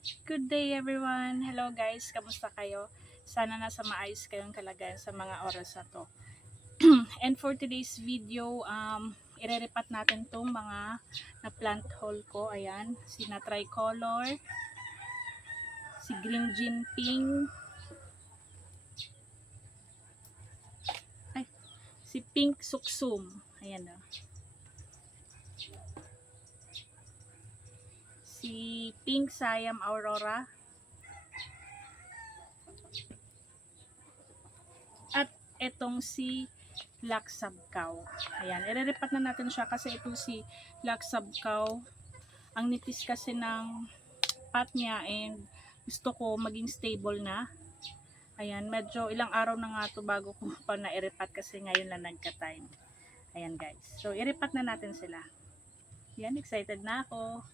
Good day everyone! Hello guys, kamusta kayo? Sana nasa maayos kayong kalagayan sa mga oras na to. And for today's video, ireripat natin tong mga na-plant haul ko. Ayan, si na tricolor, si green jinping, si pink suksum. Ayan o. Si pink Siam Aurora. At etong si Black Sabkaw. Ayan, ireripat na natin siya kasi ito si Black Sabkaw. Ang nipis kasi ng pot niya and gusto ko maging stable na. Ayan, medyo ilang araw na nga to bago ko pa na-iripat kasi ngayon lang nagka-time. Ayan guys. So, iripat na natin sila. Yan, excited na ako.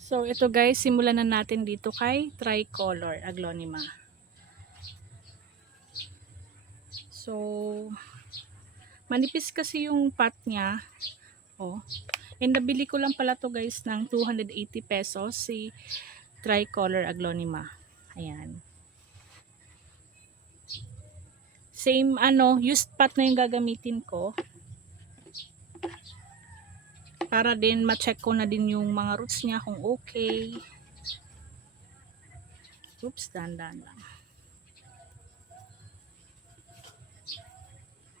So, ito guys, simulan na natin dito kay Tricolor Aglonema. So, manipis kasi yung pot niya. Oh. And nabili ko lang pala to guys ng 280 pesos si Tricolor Aglonema. Ayan. Same used pot na yung gagamitin ko. Para din ma-check ko na din yung mga roots niya kung okay. Oops, dandan lang.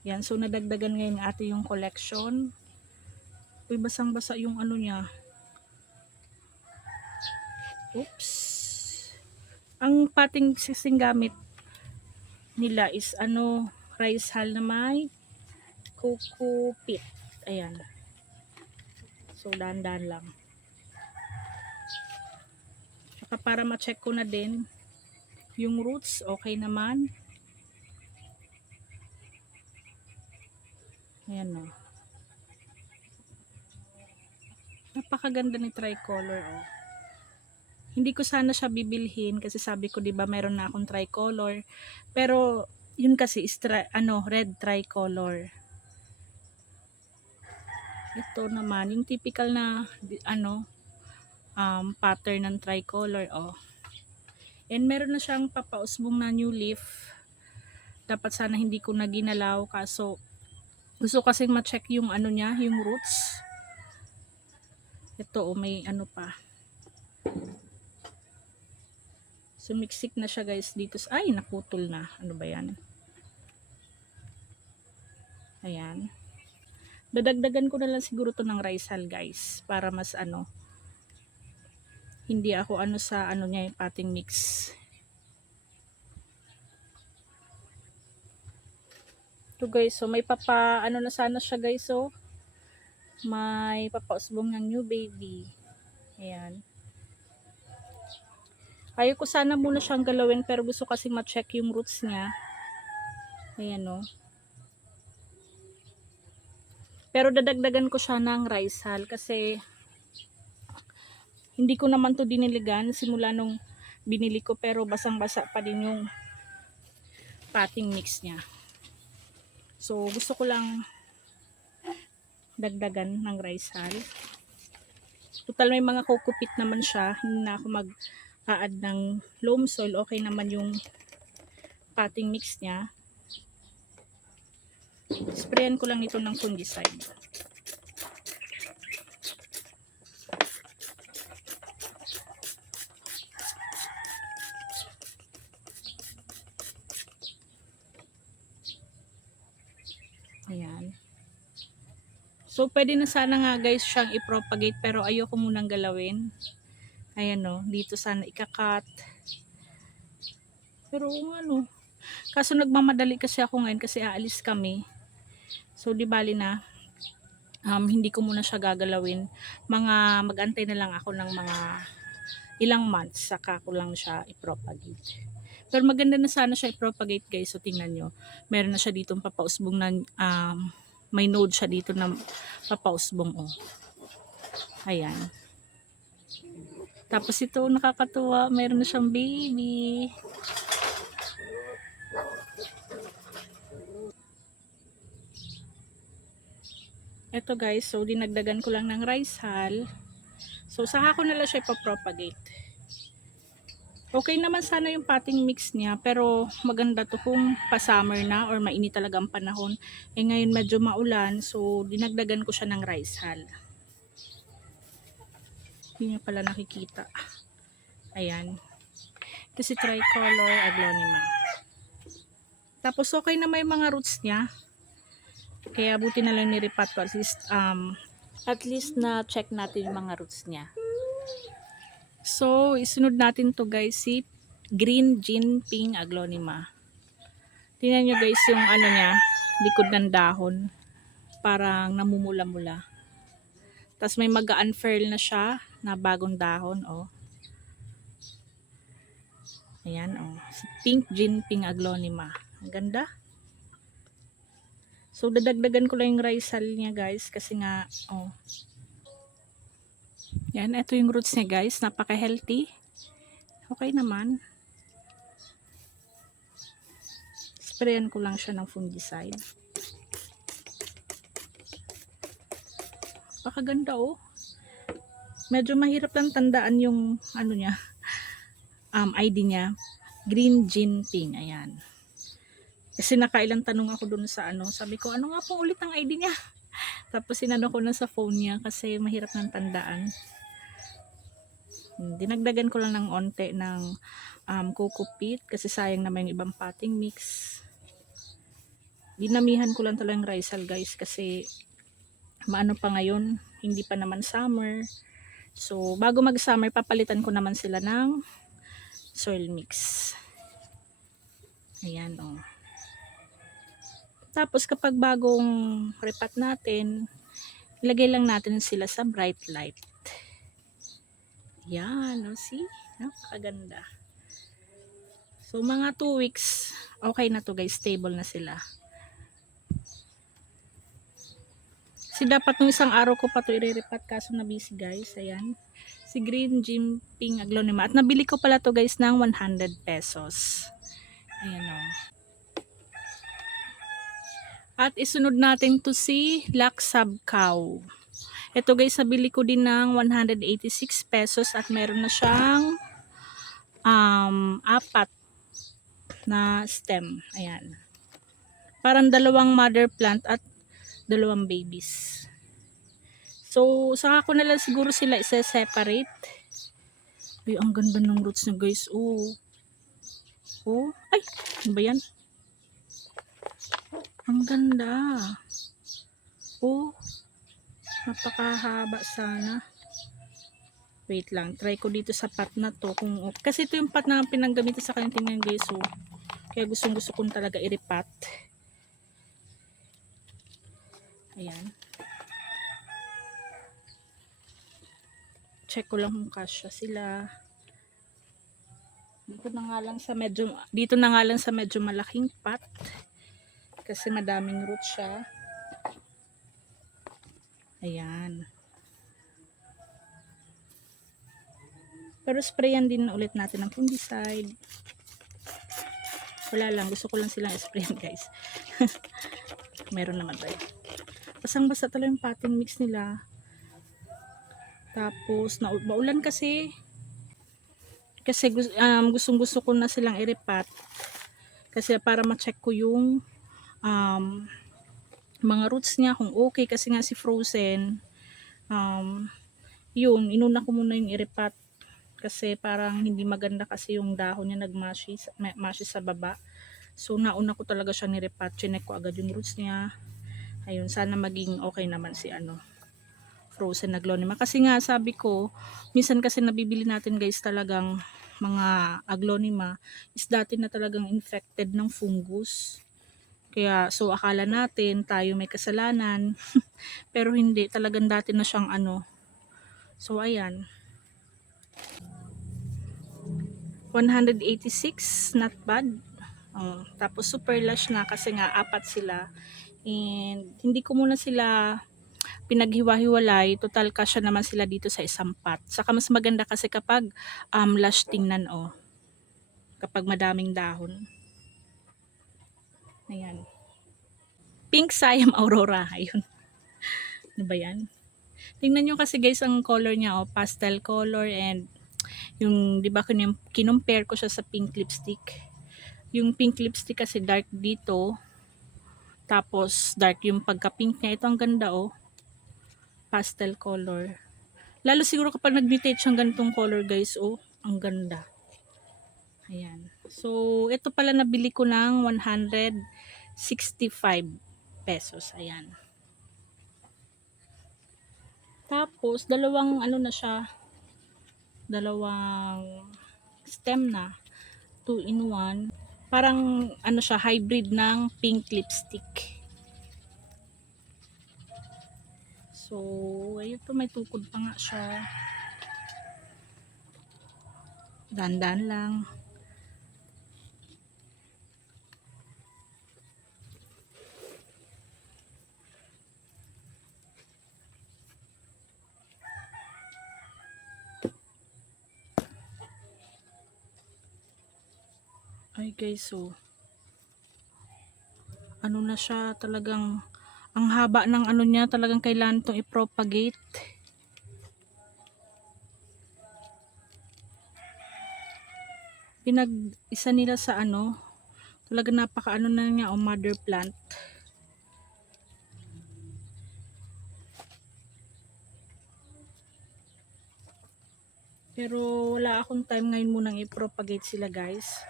Yan, so nadagdagan ngayon ate yung collection. Uy, basang-basa yung ano niya. Oops. Ang pating sising gamit nila is rice hull na may coco pit. Ayan. So, dandan lang. Saka para ma-check ko na din yung roots, okay naman. Ayan o. Napakaganda ni Tricolor o. Hindi ko sana siya bibilhin kasi sabi ko 'di ba meron na akong Tricolor. Pero yun kasi is red Tricolor. Ito naman yung typical na pattern ng Tricolor oh. And meron na siyang papausbong na new leaf. Dapat sana hindi ko na ginalaw kaso gusto kasing ma-check yung niya, yung roots. Ito may pa. Sumiksik na siya guys dito. Ay, naputol na. Ano ba yan? Ayan. Dadagdagan ko na lang siguro to ng rice hull guys. Para mas hindi ako sa niya yung potting mix. Ito guys, so may na sana siya guys, so may papausbong ng new baby. Ayan. Ayaw ko sana muna siyang galawin pero gusto kasi ma-check yung roots niya. Ayan o. Pero dadagdagan ko siya ng rice hull kasi hindi ko naman to diniligan simula nung binili ko pero basang-basa pa din yung potting mix niya. So gusto ko lang dagdagan ng rice hull. Total may mga coco peat naman siya. Hindi na ako mag-add ng loam soil. Okay naman yung potting mix niya. Sprayan ko lang ito ng fungicide. Ayan. So, pwede na sana nga guys siyang i-propagate pero ayoko munang galawin. Ayan o, dito sana ikakat. Pero kaso nagmamadali kasi ako ngayon kasi aalis kami. So, di bali na. Hindi ko muna siya gagalawin. Mag-antay na lang ako ng mga ilang months saka ko lang siya i-propagate. Pero maganda na sana siya i-propagate guys. So, tingnan nyo. Meron na siya dito papausbong na may node siya dito na papausbong oh. Ayan. Tapos ito nakakatuwa. Meron na siyang baby. Ito guys, so dinagdagan ko lang ng rice hull. So saka ko na lang siya ipapropagate. Okay naman sana yung potting mix niya, pero maganda to kung pa-summer na or mainit talaga ang panahon. Eh ngayon medyo maulan, so dinagdagan ko siya ng rice hull. Hindi niyo pala nakikita. Ayan. Ito si Tricolor Aglonema. Tapos okay na may mga roots niya. Kaya buti na lang niripat ko at least na check natin yung mga roots niya. So, isunod natin to guys si Green Jinping Aglonema. Tingnan nyo guys yung ano niya, likod ng dahon. Parang namumula-mula. Tapos may mag-unfurl na siya na bagong dahon. Oh. Ayan oh. Si Pink Jinping Aglonema. Ang ganda. So, dadagdagan ko lang yung rice hull niya guys kasi nga, oh. Yan, ito yung roots niya guys. Napaka-healthy. Okay naman. Sprayan ko lang siya ng fungicide. Napakaganda oh. Medyo mahirap lang tandaan yung ano niya, ID niya. Green Jinping. Ayan. Kasi nakailang tanong ako dun sa ano. Sabi ko, ano nga po ulit ang ID niya? Tapos sinano ko na sa phone niya kasi mahirap nang tandaan. Dinagdagan ko lang ng onte ng coco peat kasi sayang naman yung ibang potting mix. Dinamihan ko lang talagang rice hull guys kasi maano pa ngayon, hindi pa naman summer. So bago mag summer papalitan ko naman sila ng soil mix. Ayan oh. Tapos kapag bagong repat natin, ilagay lang natin sila sa bright light. Yan, no, see? Napakaganda. So mga 2 weeks, okay na to guys, stable na sila. Kasi dapat nung isang araw ko pa to i-repat kaso na busy guys. Ayan. Si Green Jinping Aglonema. At nabili ko pala to guys ng 100 pesos. Ayan o. At isunod natin to si Laksab Cow. Ito guys, nabili ko din ng 186 pesos at meron na siyang 4 na stem. Ayan. Parang 2 mother plant at 2 babies. So, saka ko na lang siguro sila isa-separate. Ay, ang ganda ng roots niya guys. Oh. Oh. Ay, ano ba yan? Ang ganda. Oh. Napakahaba sana. Wait lang. Try ko dito sa pot na to. Kasi ito yung pot na pinanggamit sa kanyang tingnan guys. So, kaya gustong gusto kong talaga i-repat. Ayan. Check ko lang kung kasya sila. Dito na nga lang sa medyo malaking pot. Kasi madaming root siya. Ayan. Pero sprayan din ulit natin ng fungicide. Wala lang. Gusto ko lang silang sprayan guys. Meron naman tayo. Basang basta talaga yung potting mix nila. Tapos maulan kasi. Kasi gustong gusto ko na silang i-repat. Kasi para ma-check ko yung mga roots niya kung okay. Kasi nga si Frozen yun, inuna ko muna yung i-repat. Kasi parang hindi maganda kasi yung dahon niya nagmashi sa baba. So nauna ko talaga siya ni-repat. Chinek ko agad yung roots niya. Ayun, sana maging okay naman si Frozen Aglonema. Kasi nga sabi ko, minsan kasi nabibili natin guys talagang mga Aglonema is dati na talagang infected ng fungus. Kaya so akala natin tayo may kasalanan. Pero hindi, talagang dati na siyang So ayan. 186, not bad. Tapos super lush na kasi nga 4 sila. And hindi ko muna sila pinaghiwa-hiwalay. Total kasya naman sila dito sa isang pot. Saka mas maganda kasi kapag lush tingnan kapag madaming dahon. Ayan. Pink Siam Aurora. Ayun. Ano ba yan? Tingnan nyo kasi guys ang color niya, pastel color and Yung, di ba, kinumpare ko siya sa pink lipstick. Yung pink lipstick kasi dark dito. Tapos, dark yung pagka-pink niya. Ito ang ganda, oh. Pastel color. Lalo siguro kapag nag-mutate siyang ganitong color, guys, oh. Ang ganda. Ayan. So, ito pala nabili ko ng 165 pesos. Ayan. Tapos, dalawang ano na siya, dalawang stem na, 2 in 1. Parang ano siya, hybrid ng pink lipstick. So, ayun to, may tukod pa nga siya. Dandan lang. Ay guys, so ano na siya, talagang ang haba ng ano niya, talagang kailangan itong i-propagate. Pinag-isa nila sa ano, talagang napaka ano na niya, o mother plant. Pero wala akong time ngayon munang i-propagate sila, guys.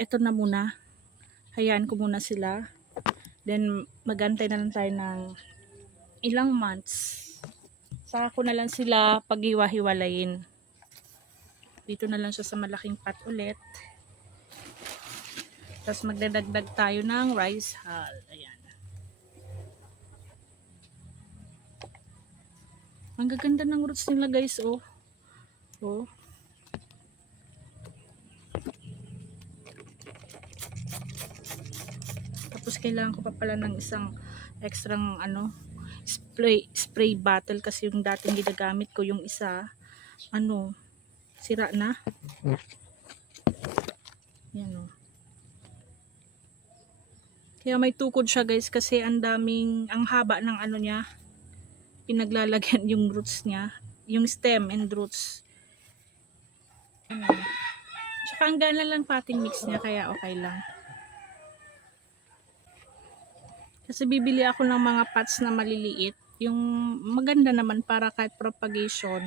Eto na muna. Hayaan ko muna sila. Then magantay na lang tayo ng ilang months. Saka ko na lang sila paghiwa-hiwalayin. Dito na lang siya sa malaking pot ulit. Tapos magdadagdag tayo ng rice hull. Ayan. Ang gaganda ng roots nila, guys, oh. Oh. Tapos kailangan ko pa pala ng isang extrang ano, spray bottle kasi yung dating ginagamit ko, yung isa ano, sira na. Yan, oh. Kaya may tukod siya, guys, kasi ang haba ng ano niya, pinaglalagyan yung roots niya, yung stem and roots. Ano. Tsaka ang gana lang potting mix niya, kaya okay lang. Kasi bibili ako ng mga pots na maliliit, yung maganda naman para kahit propagation,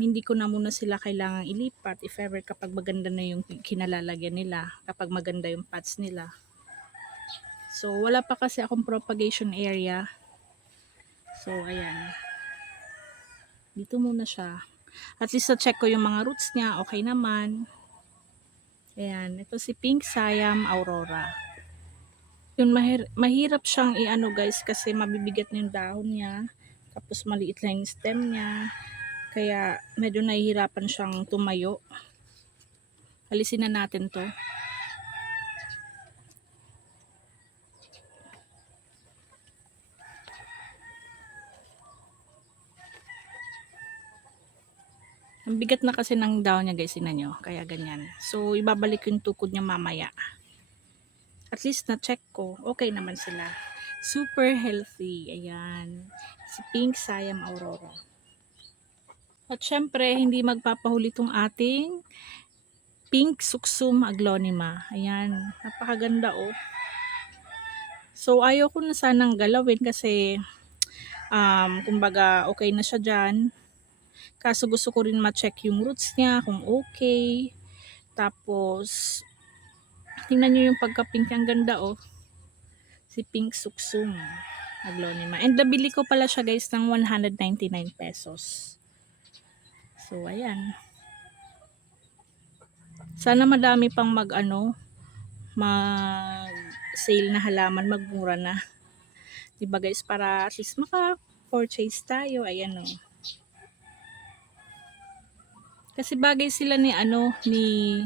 hindi ko na muna sila kailangang ilipat if ever kapag maganda na yung kinalalagyan nila, kapag maganda yung pots nila. So wala pa kasi akong propagation area. So ayan, dito muna siya. At least na-check ko yung mga roots niya, okay naman. Ayan, ito si Pink Siam Aurora. Yun, mahirap siyang i-ano, guys, kasi mabibigat na yung dahon niya. Tapos maliit lang yung stem niya. Kaya medyo nahihirapan siyang tumayo. Alisin na natin to. Ang bigat na kasi ng daon niya, guys, ina nyo. Kaya ganyan. So, ibabalik yung tukod niya mamaya. At least na-check ko. Okay naman sila. Super healthy. Ayan. Si Pink Siam Aurora. At syempre, hindi magpapahuli itong ating Pink Suksum Aglonema. Ayan. Napakaganda, oh. So, ayaw ko na sanang galawin kasi kumbaga okay na siya dyan. Kaso gusto ko rin ma-check yung roots niya kung okay. Tapos tingnan nyo yung pagka-pink, ang ganda, oh. Si Pink Suksum Aglonema. And nabili ko pala siya, guys, ng 199 pesos. So ayan. Sana madami pang mag sale na halaman, magmura na. Diba, guys, para at least maka-purchase tayo. Ayan, oh. Kasi bagay sila ni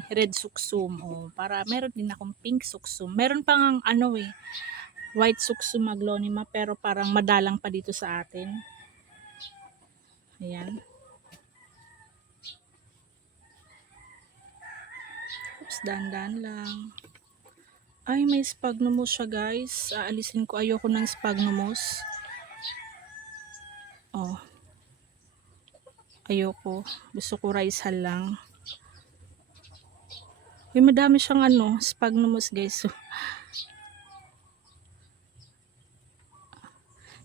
Red Suksum, oh, para meron din akong Pink Suksum. Meron pang White Suksum Aglonema, pero parang madalang pa dito sa atin. Ayan. Oops, dandan lang. Ay, may sphagnumos siya, guys. Aalisin ko, ayoko ng sphagnumos. Oh. Ayoko. Gusto ko Rizal lang. Uy, madami siyang sphagnum guys. So,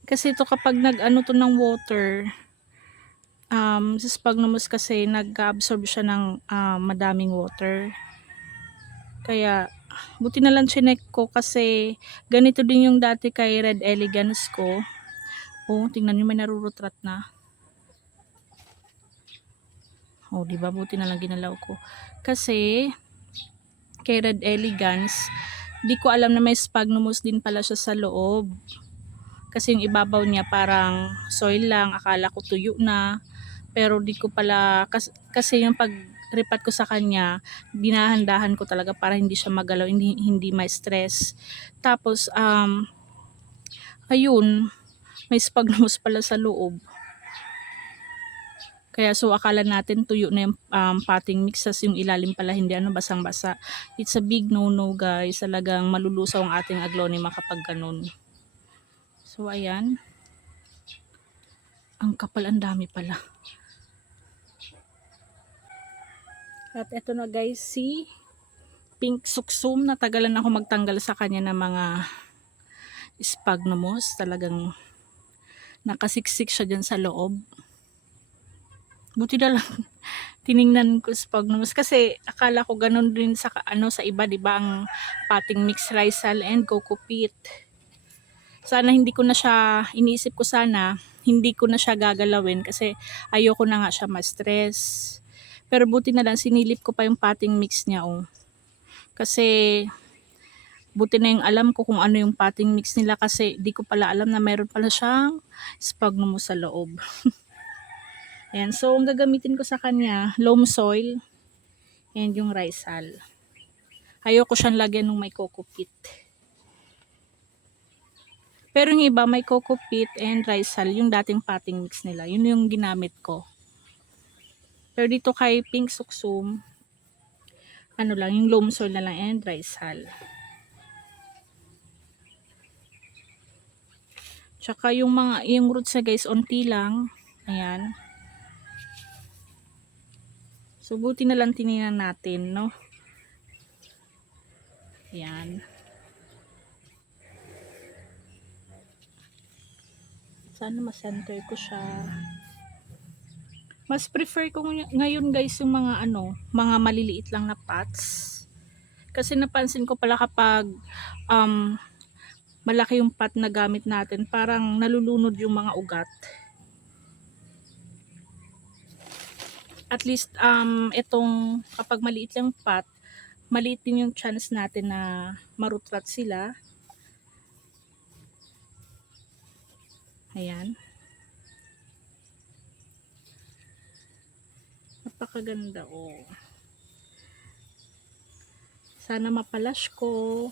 kasi ito kapag nag-ano to ng water, sa sphagnum kasi nag-absorb siya ng madaming water. Kaya, buti na lang chinek ko kasi ganito din yung dati kay Red Elegance ko. Oh, tingnan nyo may narurutrat na. Oh, diba? Buti na lang ginalaw ko. Kasi, kay Red Elegance, di ko alam na may sphagnum din pala siya sa loob. Kasi yung ibabaw niya parang soil lang, akala ko tuyo na. Pero di ko pala, kasi yung pag-repat ko sa kanya, dinahandahan ko talaga para hindi siya magalaw, hindi ma-stress. Tapos, ayun, may sphagnum pala sa loob. Kaya so akala natin tuyo na yung potting mix, as yung ilalim pala hindi basang-basa. It's a big no-no guys, talagang malulusaw ang ating aglonema kapag ganun. So ayan, ang kapal, ang dami pala. At eto na guys, si Pink Suksum, natagalan ako magtanggal sa kanya ng mga sphagnumos. Talagang nakasiksik siya dyan sa loob. Buti na lang tiningnan ko sphagnumos kasi akala ko ganun din sa sa iba, di ba, ang potting mix Rizal and coco peat. Sana hindi ko na siya, iniisip ko sana hindi ko na siya gagalawin kasi ayoko na nga siya ma-stress. Pero buti na lang sinilip ko pa yung potting mix niya, oh. Kasi buti na yung alam ko kung ano yung potting mix nila kasi di ko pala alam na meron pala siyang sphagnum sa loob. Ayan, so ang gagamitin ko sa kanya, loam soil and yung Rizal. Ayoko siyang lagyan ng may coco peat. Pero yung iba may coco peat and Rizal, yung dating potting mix nila. Yun yung ginamit ko. Pero dito kay Pink Suksum, ano lang, yung loam soil na lang and Rizal. Tsaka yung roots na guys, onti lang. Ayan. So, buti na lang tinignan natin, no? Ayan. Sana ma-center ko siya. Mas prefer ko ngayon guys yung mga mga maliliit lang na pots. Kasi napansin ko pala kapag malaki yung pot na gamit natin, parang nalulunod yung mga ugat. At least itong kapag maliit yung pot, maliit din yung chance natin na marutrat sila. Ayan. Napakaganda, oh. Sana mapalash ko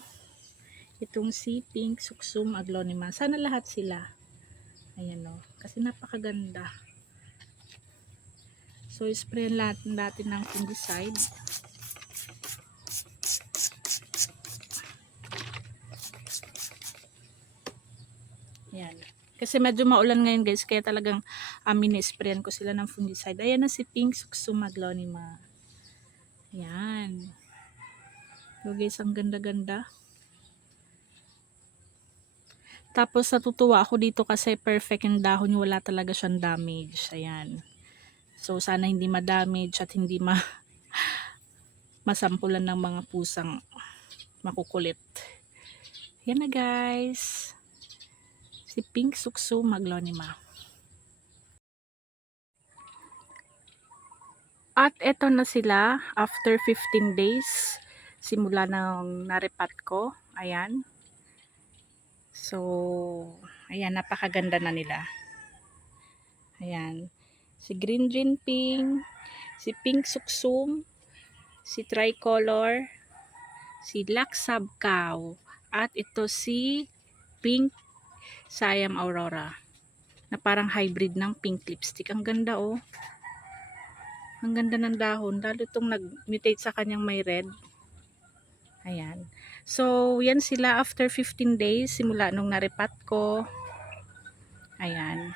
itong si Pink Suksum aglonema. Sana lahat sila. Ayan, oh. Kasi napakaganda. So, spray natin ng fungicide. Ayan. Kasi medyo maulan ngayon guys, kaya talagang sprayan ko sila ng fungicide. Ayan na si Pink Suksum aglonema. Ayan. So guys, ang ganda-ganda. Tapos natutuwa ako dito kasi perfect yung dahon niya, wala talaga siyang damage. Ayan. So sana hindi ma-damage at hindi masampulan ng mga pusang makukulit. Yan na guys. Si Pink Suksum aglonema. At eto na sila after 15 days simula nang naripat ko. Ayan. So, ayan, napakaganda na nila. Ayan. Si Green Pink, si Pink Suksum, si Tricolor, si Laksab Cow, at ito si Pink Siam Aurora na parang hybrid ng pink lipstick. Ang ganda, oh. Ang ganda ng dahon, lalo itong nag-mutate sa kanyang may red. Ayan. So, yan sila after 15 days simula nung naripat ko. Ayan.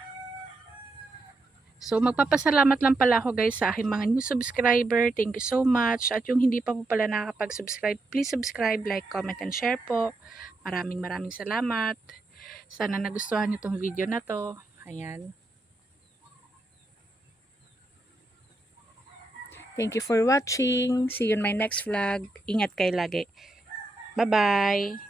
So, magpapasalamat lang pala ako guys sa aking mga new subscriber. Thank you so much. At yung hindi pa po pala nakakapag-subscribe, please subscribe, like, comment, and share po. Maraming salamat. Sana nagustuhan nyo tong video na to. Ayan. Thank you for watching. See you in my next vlog. Ingat kayo lagi. Bye-bye.